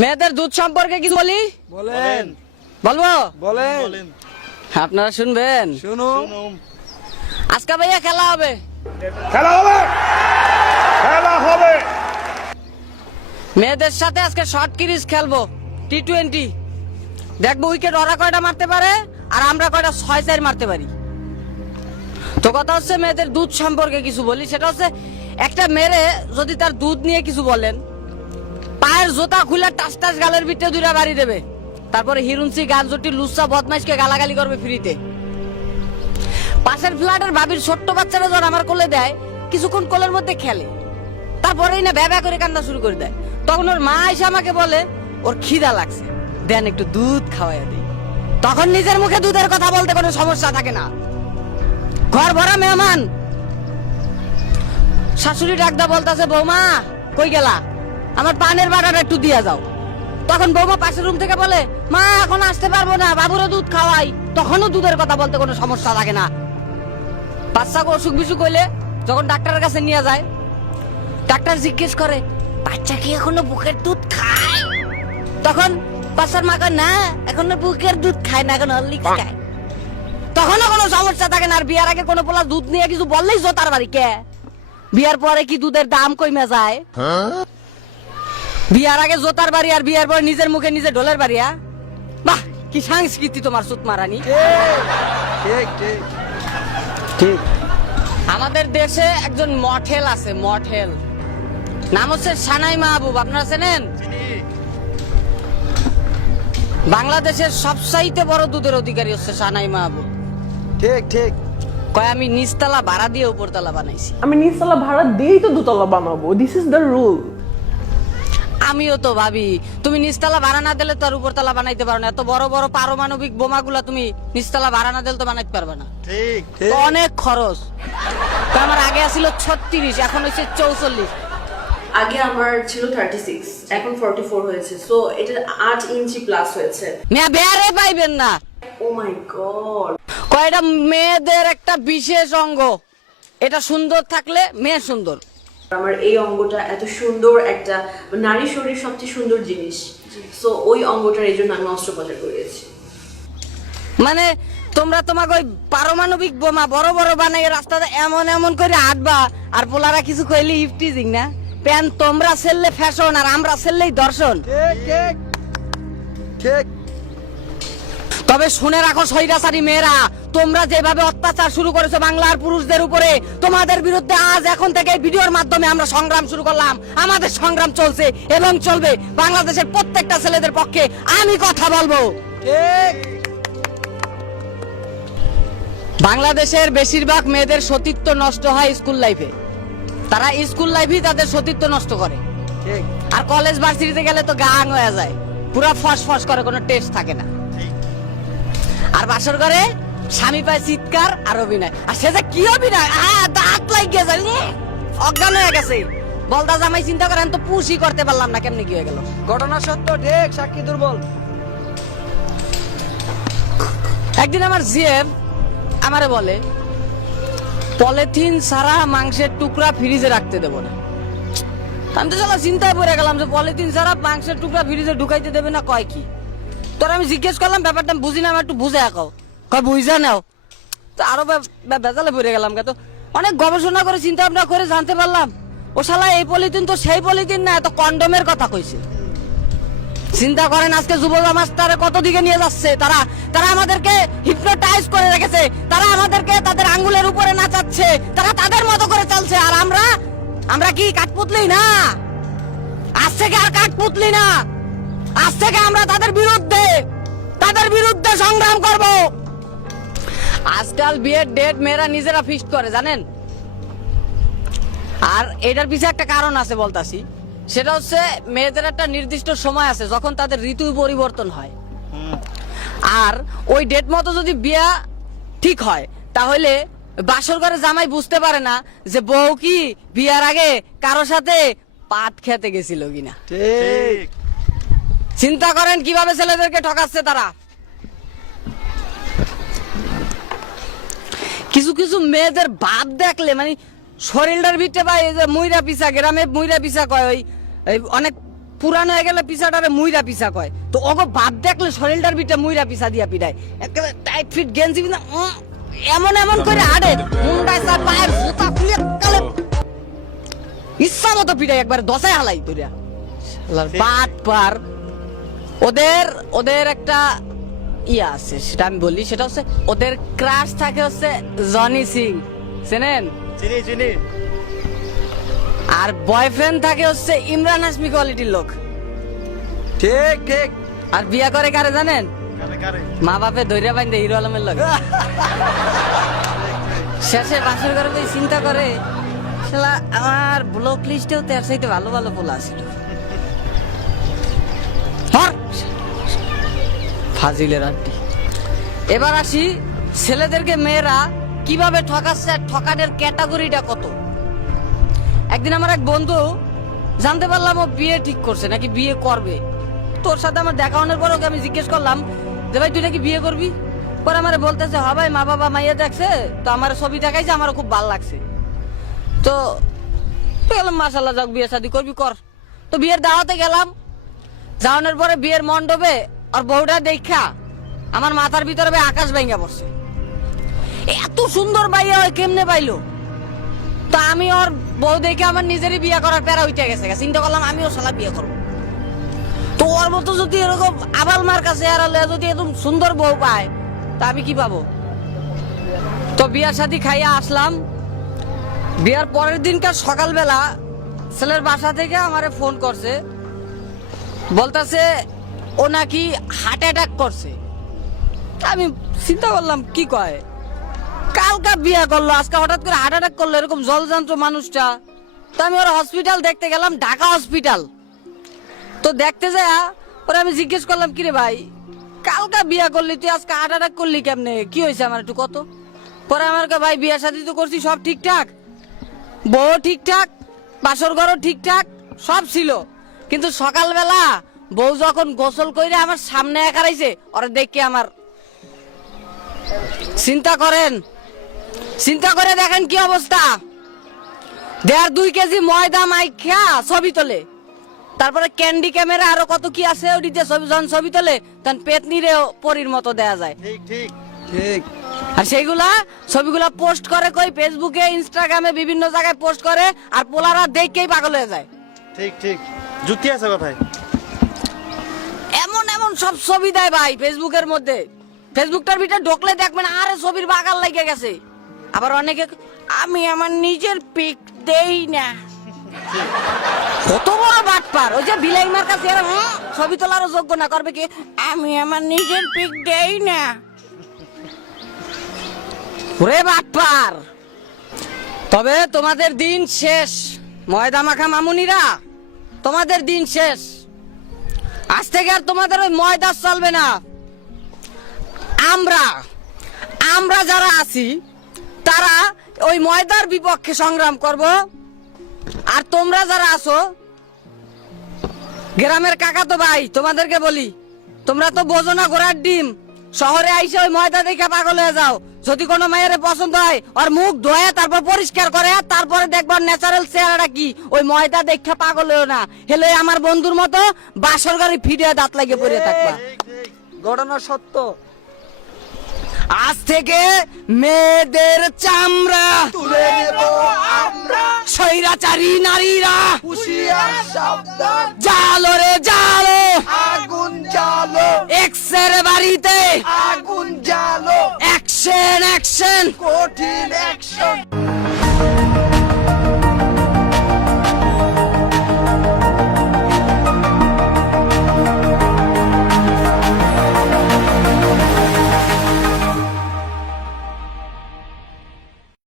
মেয়েদের দুধ সম্পর্কে কিছু বলি। বলেন। বলবো? বলেন। আপনারা শুনবেন? শুনুন। আজকে ভাইয়া খেলা হবে। মেয়েদের সাথে আজকে শর্ট সিরিজ খেলবো, টি20। দেখবো উইকেট ওরা কয়টা মারতে পারে আর আমরা কয়টা 6-4 মারতে পারি। তো কথা হচ্ছে মেয়েদের দুধ সম্পর্কে কিছু বলি। সেটা হচ্ছে একটা মেরে যদি তার দুধ নিয়ে কিছু বলেন, পায়ের জোতা খুলে টাস টাস গালের ভিতরে দুইটা বাড়ি দেবে, তারপরে হিরুনসি গানজটি লুচ্চা বদমাইশকে গালাগালি করবে ফ্রিতে। পাশের ফ্ল্যাটের ভাবির ছোট্ট বাচ্চারা যখন আমার কোলে দেয়, কিছুক্ষণ কোলের মধ্যে খেলে, তারপরেই না ভ্যা করে কান্না শুরু করে দেয়। তখন ওর মা এসে আমাকে বলে ওর খিদা লাগছে, দেন একটু দুধ খাওয়াইয়া দিই। তখন নিজের মুখে দুধের কথা বলতে কোনো সমস্যা থাকে না। ঘর ভরা মেহমান, শাশুড়ি ডাকদা বলতেছে বৌমা কই গেলা, আমার পানের বাটাটা একটু দিয়ে যাও। তখন বৌমা পাশের রুম থেকে বলে মা এখন আসতে পারবো না, বাবুরও দুধ খাওয়াই। তখনও দুধের কথা বলতে কোনো সমস্যা থাকে না। বাচ্চাকে অসুখ বিসুখ হইলে যখন ডাক্তারের কাছে নিয়ে যায়, ডাক্তার জিজ্ঞেস করে বাচ্চা কি এখনো বুকের দুধ খায়? তখন বাচ্চার মা কয় না এখনো বুকের দুধ খায় না, এখন হরলিক্স খায়। তখনও কোনো সমস্যা থাকে না। আর বিয়ার আগে কোনো পোলা দুধ নিয়ে কিছু বললেই জোতার বাড়ি কে। বিয়ার পরে কি দুধের দাম কমে যায়? বিয়ার আগে জোতার বাড়ি আর বিয়ার পরে নিজের মুখে নিজে ঢোলের বাড়ি। বাহ কি সংস্কৃতি তোমার সুতমারানি। ঠিক। আমাদের দেশে একজন মঠেল আছে, মঠেল, নাম হচ্ছে সানাই মাহবুব। আপনারা চেনেন? বাংলাদেশের সবচাইতে বড় দুধের অধিকারী হচ্ছে সানাই মাহবুব। ঠিক। কয় আমি নিচতলা ভাড়া দিয়ে উপরতলা বানাইছি। আমি নিচতলা ভাড়া দিয়েই তো দুতলা বানাবো। This is the rule. আমিও তো ভাবি তুমি নিচতলা ভাড়া না দিলে তো আর উপরতলা বানাইতে পারো না। এত বড় বড় পারমাণবিক বোমাগুলা তুমি নিচতলা ভাড়া না দিলে তো বানাইতে পারবে না। ঠিক। তো অনেক খরচ। তো আমার আগে ছিল 36, এখন হচ্ছে 44। আগে আমার ছিল 36, এখন 44 হয়েছে। সো এটা 8 ইঞ্চি প্লাস হয়েছে। মেয়া বেয়ারে পাইবেন না। ও মাই গড। কয়টা মেয়েদের একটা বিশেষ অঙ্গ, এটা সুন্দর থাকলে মেয়ে সুন্দর। আমার এই অঙ্গটা এত সুন্দর, একটা নারী শরীর সবচেয়ে সুন্দর জিনিস। সো ওই অঙ্গটার এই জন্য আমি অস্ত্রোপচার করিয়েছি। মানে তোমরা তোমাকে ওই পারমাণবিক বোমা বড় বড় বানাই রাস্তাতে এমন এমন করে হাঁটবা, আর পোলারা কিছু কইলে ইফটিজিং না। প্যান তোমরা ছেললে ফ্যাশন আর আমরা ছেললেই দর্শন। ঠিক। তবে শুনে রাখো স্বৈরাচারী মেয়েরা, তোমরা যেভাবে অত্যাচার শুরু করেছো বাংলার পুরুষদের উপরে, তোমাদের বিরুদ্ধে আজ এখন থেকে ভিডিওর মাধ্যমে আমরা সংগ্রাম শুরু করলাম। আমাদের সংগ্রাম চলছে এবং চলবে। বাংলাদেশের প্রত্যেকটা ছেলেদের পক্ষে আমি কথা বলবো। ঠিক। বাংলাদেশের বেশিরভাগ মেয়েদের সতীত্ব নষ্ট হয় স্কুল লাইফে। তারা স্কুল লাইফেই তাদের সতীত্ব নষ্ট করে। ঠিক। আর কলেজ ভার্সিটিতে গেলে তো গাং হয়ে যায়, পুরো ফস করে, কোনো টেস্ট থাকে না। আর বাসর করে স্বামী পায় চিৎকার আর অভিনয়। আর সে যে কি অভিনয়, দাঁত লাগিয়ে যায়, অজ্ঞান হয়ে গেছে। বলদা জামাই চিন্তা করেন তো পুষি করতে পারলাম না, কেমনি কি হয়ে গেল। ঘটনা সত্য, ঠিক, সাক্ষী দুর্বল। একদিন আমার জিএফ আমারে বলে পলিথিন ছাড়া মাংসের টুকরা ফ্রিজে রাখতে দেবো না। আমি তো চলো চিন্তায় পড়ে গেলাম যে পলিথিন ছাড়া মাংসের টুকরা ফ্রিজে ঢুকাইতে দেবে না, কয় কি। তোর আমি জিজ্ঞেস করলাম ব্যাপারটা বুঝি না, আমার একটু বুঝে আঁকাও। কয় বুঝা নাও। তো আরো বেজালে পড়ে গেলাম। তো অনেক গবেষণা করে চিন্তা ভাবনা করে জানতে পারলাম ও শালা এই পলিথিন তো সেই পলিথিন না, এত কন্ডমের কথা কইছে। চিন্তা করেন আজকে যুব সমাজ তারা কত দিকে নিয়ে যাচ্ছে। তারা আমাদেরকে হিপনোটাইজ করে রেখেছে, তারা আমাদেরকে তাদের আঙ্গুলের উপরে নাচাচ্ছে, তারা তাদের মতো করে চলছে। আর আমরা কি কাঠপুতলি না? আজ থেকে আর কাঠপুতলি না, আজ থেকে আমরা তাদের বিরুদ্ধে সংগ্রাম করব। আজকাল বিয়ের ডেট মেয়েরা নিজেরা ফিক্সড করে, জানেন? আর এটার পিছনে একটা কারণ আছে বলতাছি। সেটা হচ্ছে মেয়েদের একটা নির্দিষ্ট সময় আছে যখন তাদের ঋতু পরিবর্তন হয়। আর ওই ডেট মতো যদি বিয়া ঠিক হয়, তাহলে বাসর ঘরে জামাই বুঝতে পারে না যে বউ কি বিয়ার আগে কারো সাথে পাট খেতে গেছিল কিনা। ঠিক। চিন্তা করেন কিভাবে ছেলেদেরকে ঠকাচ্ছে তারা। কিছু কিছু মেয়েদের ভাব দেখলে মানে শরীরটার ভিতরে, বা এই যে মুইরা পিসা, গ্রামে মুইরা পিসা কয়, ওই অনেক পুরানো হয়ে গেলে পিসাটারে মুইরা পিসা কয়, তো ওগো বাপ দেখলে শরীরটার বিটা মুইরা পিসা দিয়া পিটায়, একেবারে টাইট ফিট গেঞ্জি বিনা এমন এমন করে হাঁটে, মুন্ডায় সার পায়ের জুতা খুলে কালে ইচ্ছা মতো পিটাই, একবার দশায় হালাই তোরা বাট পার। ওদের একটা ইয়া আছে, সেটা আমি বলি, সেটা হচ্ছে ওদের ক্রাশ থাকে হচ্ছে জনি সিং, চেনেন? চিনি চিনি। আর বয়ফ্রেন্ড থাকে হচ্ছে ইমরান হাশমি কোয়ালিটির লোক। ঠিক ঠিক। আর বিয়া করে কারে জানেন? কারে কারে? মা বাপে ধৈর্য বাইন্দে হিরো আলমের লোক। শেষে বাসর করে কই চিন্তা করে, শালা আমার ব্লক লিস্টেও তার চাইতে ভালো ভালো পোলা ছিল। ফাজিলের আন্টি। এবার আসি ছেলেদেরকে মেয়েরা কিভাবে ঠকাচ্ছে, আর ঠকানের ক্যাটাগরিটা কত। একদিন আমার এক বন্ধু জানতে পারলাম ও বিয়ে ঠিক করছে, নাকি বিয়ে করবে। তোর সাথে আমার দেখা হওয়ার পর ওকে আমি জিজ্ঞেস করলাম যে ভাই তুই নাকি বিয়ে করবি? পরে আমার বলতেছে হ্যাঁ ভাই, মা বাবা মাইয়া দেখছে তো আমার ছবি দেখাইছে, আমার খুব ভালো লাগছে। তো বললাম মাশাআল্লাহ, যাক বিয়ে শাদী করবি কর। তো বিয়ের দাওয়াতে গেলাম, যাওয়ানোর পরে বিয়ের মণ্ডপে আর বউটা দেখা আমার মাথার ভিতরে ভাই আকাশ ভেঙে পড়ছে। এত সুন্দর ভাইয়া ওই কেমনে পাইলো? তা আমি ওর বউ দেখে আমার নিজেরই বিয়ে করার প্যারা উঠে গেছে, চিন্তা করলাম আমিও শালা বিয়ে করবো। তো ওর মতো যদি এরকম আবাল মার কাছে যদি এরকম সুন্দর বউ পায় তা আমি কি পাবো? তো বিয়ার শাদী খাইয়া আসলাম। বিয়ার পরের দিনকার সকালবেলা ছেলের বাসা থেকে আমারে ফোন করছে, বলতেছে ও নাকি হার্ট অ্যাটাক করছে। আমি চিন্তা করলাম কি কয়, কালকা বিয়ে করলো, আজকে হঠাৎ করে হার্ট অ্যাটাক করলো, এরকম জলযন্ত্র মানুষটা। তো আমি ওর হসপিটাল দেখতে গেলাম, ঢাকা হসপিটাল। তো দেখতে যায় ওরা আমি জিজ্ঞেস করলাম কিরে ভাই, কালকা বিয়ে করলি তুই, আজকে হার্ট অ্যাটাক করলি কেমনে, কি হয়েছে আমার একটু কত? পরে আমার ভাই বিয়ে শাদী তো করছি, সব ঠিকঠাক, বউ ঠিকঠাক, বাসর ঘরও ঠিকঠাক, সব ছিল, কিন্তু সকালবেলা বউ যখন গোসল করে আমার সামনে একারাইছে, ওরা দেখে আমার চিন্তা করে দেখেন কি অবস্থা। 1.5-2 কেজি ময়দা মাইখা ছবি তোলে, তারপরে ক্যান্ডি ক্যামেরা আরো কত কি আছে ওদিকে ছবি তোলে, তখন পেতনিরে পরীর মতো দেয়া যায়। ঠিক ঠিক ঠিক। আর সেইগুলা ছবিগুলা পোস্ট করে কই ফেসবুকে, ইনস্টাগ্রামে, বিভিন্ন জায়গায় পোস্ট করে, আর পোলারা দেখেই পাগল হয়ে যায়। ঠিক ঠিক, যুক্তি আছে কথায়। এমন এমন সব ছবি দেয় ভাই ফেসবুকের মধ্যে, ফেসবুকটার ভিতরে ঢোকলে দেখবেন আরে ছবির বাগাল লেগে গেছে। আবার অনেকে আমি আমার নিজের পিক দেই না, কত বড় বাটপার। ওই যে বিলাইমার কাছে ছবি তোলারও যোগ্য না, করবে কি আমি আমার নিজের পিক দেই না। ওরে বাটপার। তবে তোমাদের দিন শেষ, ময়দা মাখা মামুনিরা, তোমাদের দিন শেষ। আজ থেকে আর তোমাদের ওই ময়দা চলবে না। আমরা যারা আছি তারা ওই ময়দার বিপক্ষে সংগ্রাম করব। আর তোমরা যারা আছো গ্রামের কাকা তো ভাই, তোমাদেরকে বলি, তোমরা তো বোঝো না ঘোড়ার ডিম। শহরে আইসে ওই ময়দা দেখে পাগল হয়ে যাও। যদি কোনো মেয়ের পছন্দ হয় ওর মুখ ধোয়া তারপর পরিষ্কার করে, তারপরে দেখবার ন্যাচারাল চেহারাটা কি, ওই ময়দা দেখে পাগল হয়েও না। হেলে আমার বন্ধুর মতো বাসর গাড়ি ফিরে দাঁত লাগে পড়ে থাকবা। ঘটনা সত্য। আজ থেকে মেয়েদের চামড়া তুলে নেব আমরা, স্বৈরাচারী নারীরা হুঁশিয়ার সাবধান, জালো রে জালো, আগুন জ্বালো, এক্সের বাড়িতে আগুন জ্বালো, অ্যাকশন অ্যাকশন, কঠিন অ্যাকশন।